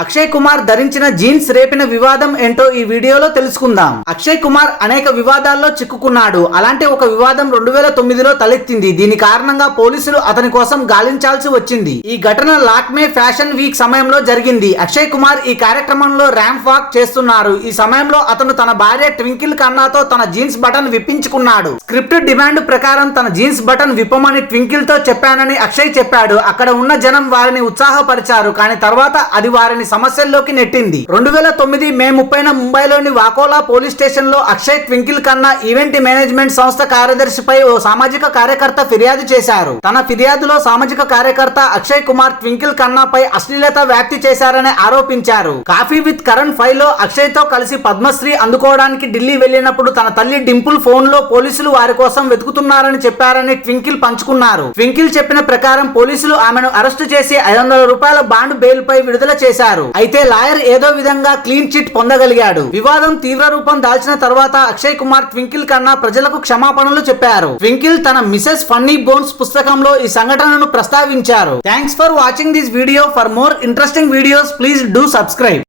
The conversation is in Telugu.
అక్షయ్ కుమార్ ధరించిన జీన్స్ రేపిన వివాదం ఏంటో ఈ వీడియోలో తెలుసుకుందాం. అక్షయ్ కుమార్ అనేక వివాదాల్లో చిక్కుకున్నాడు. అలాంటి ఒక వివాదం 2009లో తలెత్తింది. దీని కారణంగా పోలీసులు అతని కోసం గాలించాల్సి వచ్చింది. ఈ ఘటన లాక్మే ఫ్యాషన్ వీక్ సమయంలో జరిగింది. అక్షయ్ కుమార్ ఈ కార్యక్రమంలో ర్యాంప్ వాక్ చేస్తున్నారు. ఈ సమయంలో అతను తన భార్య ట్వింకిల్ ఖన్నాతో తన జీన్స్ బటన్ విప్పించుకున్నాడు. స్క్రిప్ట్ డిమాండ్ ప్రకారం తన జీన్స్ బటన్ విప్పమని ట్వింకిల్ తో చెప్పానని అక్షయ్ చెప్పాడు. అక్కడ ఉన్న జనం వారిని ఉత్సాహపరిచారు. కానీ తర్వాత అది వారిని సమస్యల్లోకి నెట్టింది. 2009 మే 30న ముంబైలోని వాకోలా పోలీస్ స్టేషన్ లో Akshay twinkle Khanna event management సంస్థ కార్యదర్శిపై ఓ సామాజిక కార్యకర్త ఫిర్యాదు చేశారు. తన ఫిర్యాదులో సామాజిక కార్యకర్త అక్షయ్ కుమార్ ట్వింకిల్ ఖన్నాపై అశ్లీలత వ్యాప్తి చేశారని ఆరోపించారు. కాఫీ విత్ కరణ్ 5 లో అక్షయ్ తో కలిసి పద్మశ్రీ అందుకోవడానికి ఢిల్లీ వెళ్లినప్పుడు తన తల్లి డింపుల్ ఫోన్ లో పోలీసులు వారి కోసం వెతుకుతున్నారని చెప్పారని ట్వింకిల్ పంచుకున్నారు. ట్వింకిల్ చెప్పిన ప్రకారం పోలీసులు ఆమెను అరెస్టు చేసి 500 రూపాయల బాండ్ బెయిల్ పై విడుదల చేశారు. అయితే లాయర్ ఏదో విధంగా క్లీన్ చిట్ పొందగలిగాడు. వివాదం తీవ్ర రూపం దాల్చిన తర్వాత అక్షయ్ కుమార్ ట్వింకిల్ ఖన్నా ప్రజలకు క్షమాపణలు చెప్పారు. ట్వింకిల్ తన మిసెస్ ఫన్నీ బోన్స్ పుస్తకంలో ఈ సంఘటనను ప్రస్తావించారు. Thanks for watching this video. For more interesting videos please do subscribe.